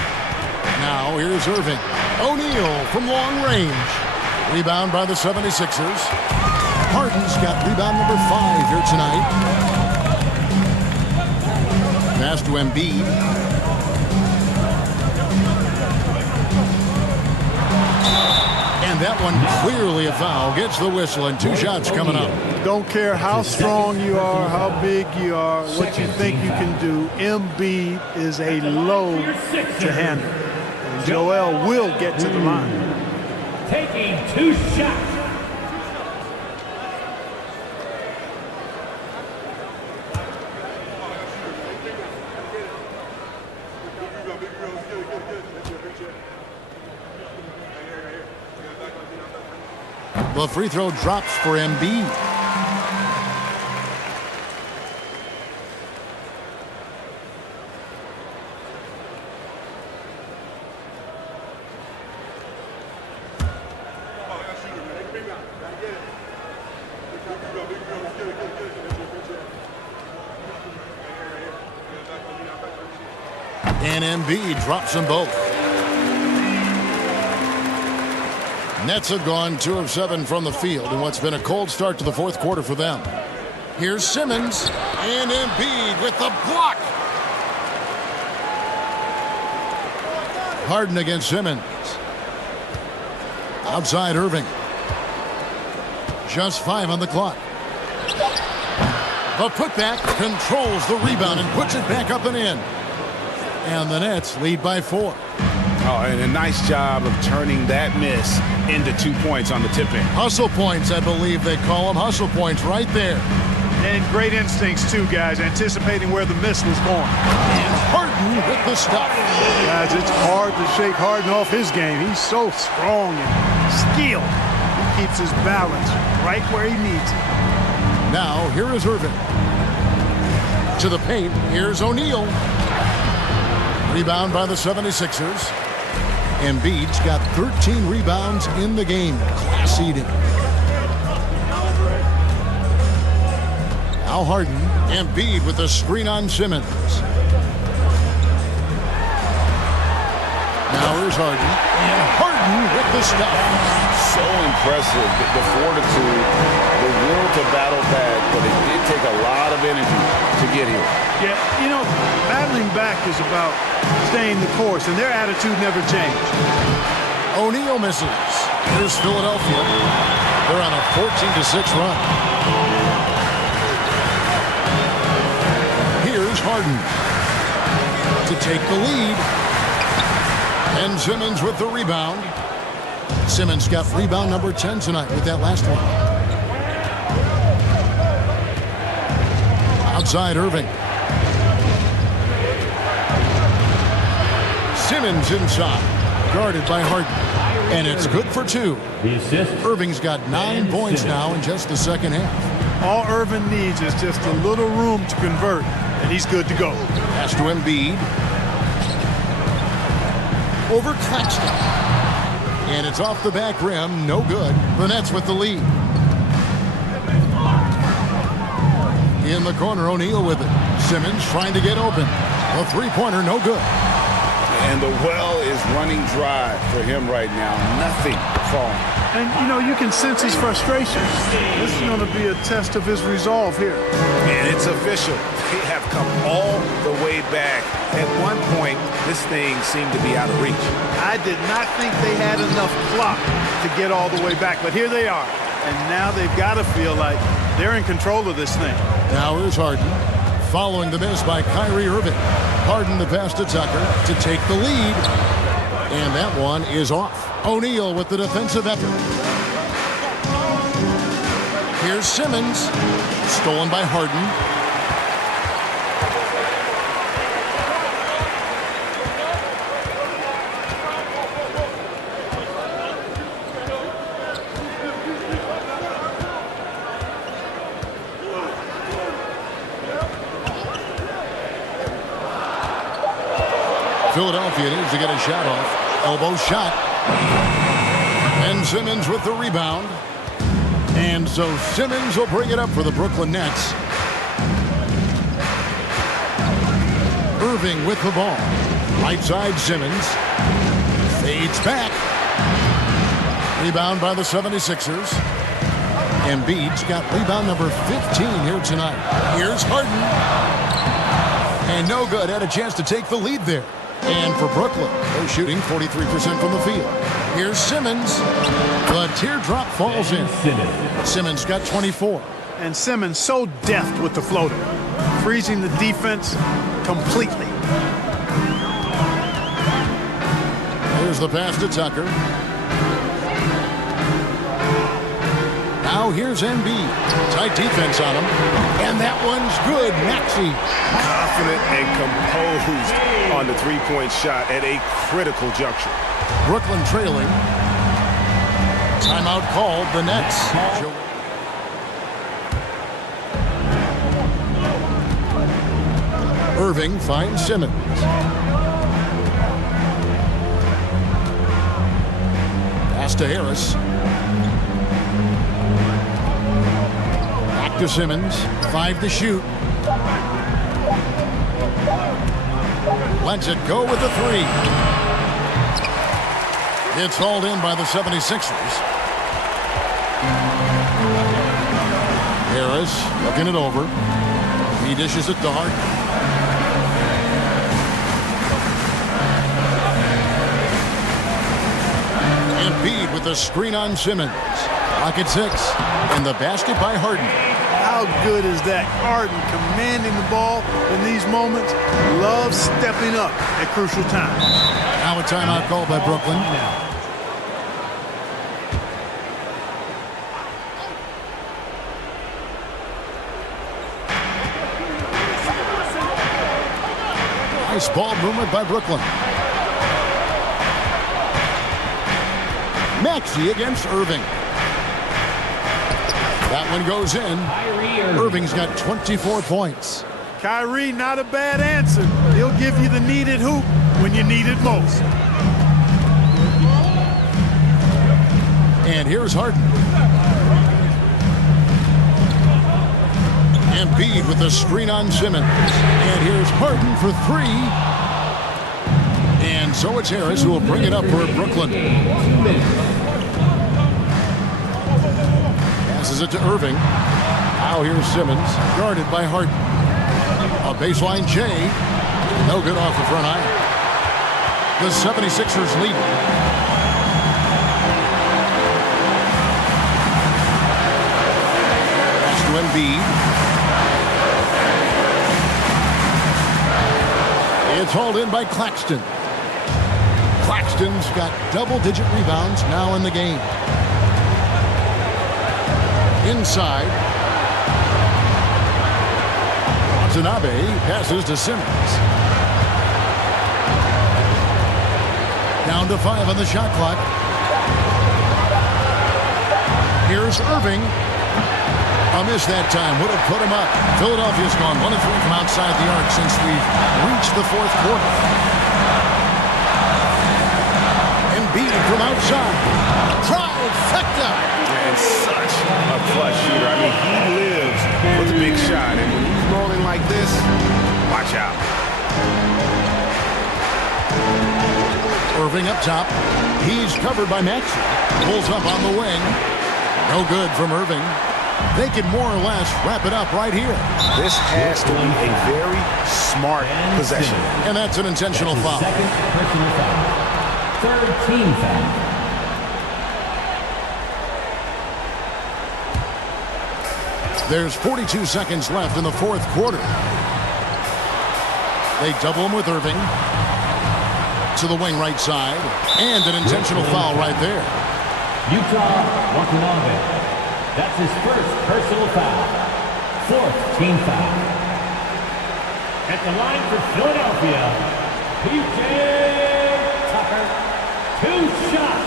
Now here's Irving. O'Neal from long range. Rebound by the 76ers. Harden's got rebound number 5 here tonight. Pass to Embiid. And that one clearly a foul. Gets the whistle and 2 shots coming up. Don't care how strong you are, how big you are, what you think you can do. Embiid is a load to handle. And Joel will get to the line. Taking 2 shots. The free throw drops for Embiid. And Embiid drops them both. Nets have gone 2 of 7 from the field in what's been a cold start to the fourth quarter for them. Here's Simmons and Embiid with the block. Harden against Simmons. Outside Irving. Just 5 on the clock. The putback controls the rebound and puts it back up and in. And the Nets lead by 4. Oh, and a nice job of turning that miss into 2 points on the tip-in. Hustle points, I believe they call them. Hustle points right there. And great instincts, too, guys, anticipating where the miss was going. And Harden with the stuff. Guys, it's hard to shake Harden off his game. He's so strong and skilled. He keeps his balance right where he needs it. Now, here is Irving. To the paint, here's O'Neal. Rebound by the 76ers. Embiid's got 13 rebounds in the game. Class eating. Now Harden. Embiid with the screen on Simmons. Now here's Harden. And Harden with the stuff. So impressive, the fortitude, the will to battle back, but it did take a lot of energy to get here. Yeah, you know, battling back is about staying the course, and their attitude never changed. O'Neal misses. Here's Philadelphia. They're on a 14-6 run. Here's Harden to take the lead. And Simmons with the rebound. Simmons got rebound number 10 tonight with that last one. Outside Irving. Simmons inside. Guarded by Harden. And it's good for 2. Irving's got 9 points now in just the second half. All Irving needs is just a little room to convert, and he's good to go. Pass to Embiid. Over Claxton. And it's off the back rim. No good. The Nets with the lead. In the corner, O'Neal with it. Simmons trying to get open. A three-pointer, no good. And the well is running dry for him right now. Nothing falling. And, you know, you can sense his frustration. This is going to be a test of his resolve here. And it's official. They have come all the way back. At one point, this thing seemed to be out of reach. I did not think they had enough clock to get all the way back, but here they are. And now they've got to feel like they're in control of this thing. Now here's Harden. Following the miss by Kyrie Irving. Harden the pass to Tucker to take the lead. And that one is off. O'Neal with the defensive effort. Here's Simmons. Stolen by Harden. Philadelphia needs to get a shot off. Elbow shot. And Simmons with the rebound. And so Simmons will bring it up for the Brooklyn Nets. Irving with the ball. Right side Simmons. Fades back. Rebound by the 76ers. Embiid's got rebound number 15 here tonight. Here's Harden. And no good. Had a chance to take the lead there. And for Brooklyn, they're shooting 43% from the field. Here's Simmons. The teardrop falls in. Simmons got 24. And Simmons so deft with the floater, freezing the defense completely. Here's the pass to Tucker. Now here's Embiid. Tight defense on him. And that one's good. Maxey. Confident and composed on the three-point shot at a critical juncture. Brooklyn trailing. Timeout called. The Nets. Irving finds Simmons. Pass to Harris. Back to Simmons. 5 to shoot. Lets it go with the 3. It's hauled in by the 76ers. Harris looking it over. He dishes it to Harden. Embiid with the screen on Simmons. Lock at 6. And the basket by Harden. How good is that? Harden commanding the ball in these moments. Love stepping up at crucial times. Now a timeout called by Brooklyn. Nice ball movement by Brooklyn. Maxey against Irving. That one goes in. Irving's got 24 points. Kyrie, not a bad answer. He'll give you the needed hoop when you need it most. And here's Harden. Embiid with the screen on Simmons. And here's Harden for three. And so it's Harris who will bring it up for Brooklyn. Passes it to Irving. Now here's Simmons, guarded by Harden. A baseline J. No good off the front iron. The 76ers lead. Pass to Embiid. It's hauled in by Claxton. Claxton's got double-digit rebounds now in the game. Inside. Watanabe passes to Simmons. Down to 5 on the shot clock. Here's Irving. A miss that time would have put him up. Philadelphia's gone 1 of 3 from outside the arc since we've reached the fourth quarter. Embiid from outside. Trifecta. And such a clutch shooter. I mean, he lives with a big shot. And when he's rolling like this, watch out. Irving up top. He's covered by Maxey. Pulls up on the wing. No good from Irving. They can more or less wrap it up right here. This has to be a very smart possession. And that's an intentional foul. Second personal foul. Third team foul. There's 42 seconds left in the fourth quarter. They double him with Irving. To the wing right side. And an intentional foul right there. Utah Watanabe. That's his first personal foul. Fourth team foul. At the line for Philadelphia, P.J. Tucker. 2 shots.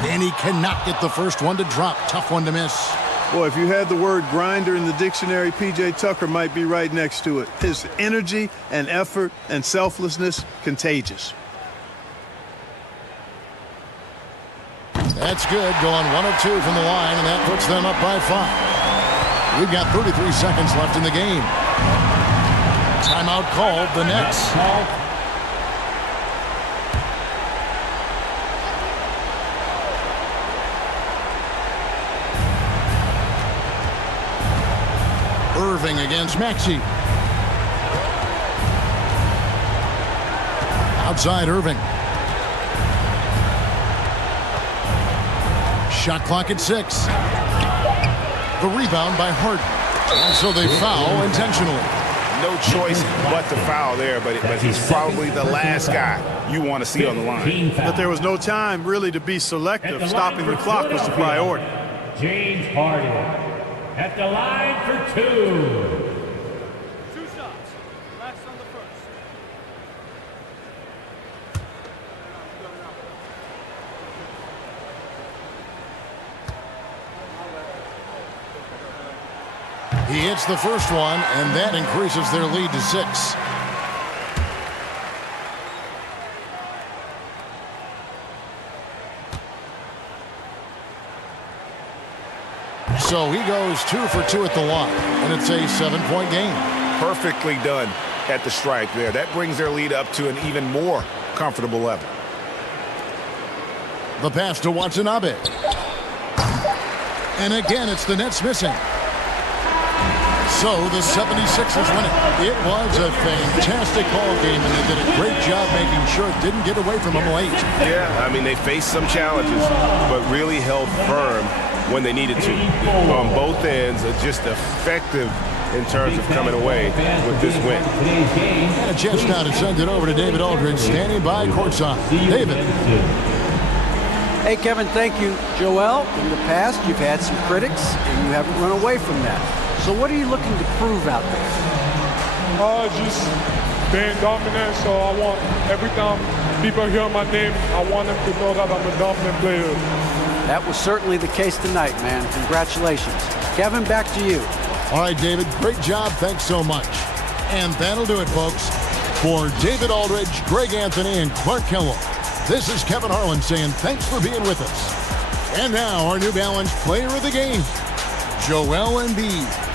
And he cannot get the first one to drop. Tough one to miss. Boy, if you had the word grinder in the dictionary, P.J. Tucker might be right next to it. His energy and effort and selflessness, contagious. That's good. Going 1 of 2 from the line, and that puts them up by 5. We've got 33 seconds left in the game. Timeout called. The Nets. Irving against Maxey. Outside Irving. Shot clock at 6. The rebound by Harden. And so they foul intentionally. No choice but to foul there, but he's probably the last guy you want to see on the line. But there was no time really to be selective. Stopping the clock was the priority. James Harden. At the line for 2. 2 shots. Last on the first. He hits the first one, and that increases their lead to 6. So he goes 2 for 2 at the line, and it's a 7-point game. Perfectly done at the stripe there. That brings their lead up to an even more comfortable level. The pass to Watanabe. And again, it's the Nets missing. So the 76ers win it. It was a fantastic ball game, and they did a great job making sure it didn't get away from them late. Yeah, I mean, they faced some challenges, but really held firm when they needed to. On both ends, just effective in terms of coming away with this win. And a chance now to send it over to David Aldridge, standing by courtside. David. Hey, Kevin, thank you. Joel, in the past, you've had some critics, and you haven't run away from that. So what are you looking to prove out there? Just being dominant, so I want, every time people hear my name, I want them to know that I'm a dominant player. That was certainly the case tonight, man. Congratulations. Kevin, back to you. All right, David, great job. Thanks so much. And that'll do it, folks. For David Aldridge, Greg Anthony, and Clark Kellogg, this is Kevin Harlan saying thanks for being with us. And now our New Balance player of the game, Joel Embiid.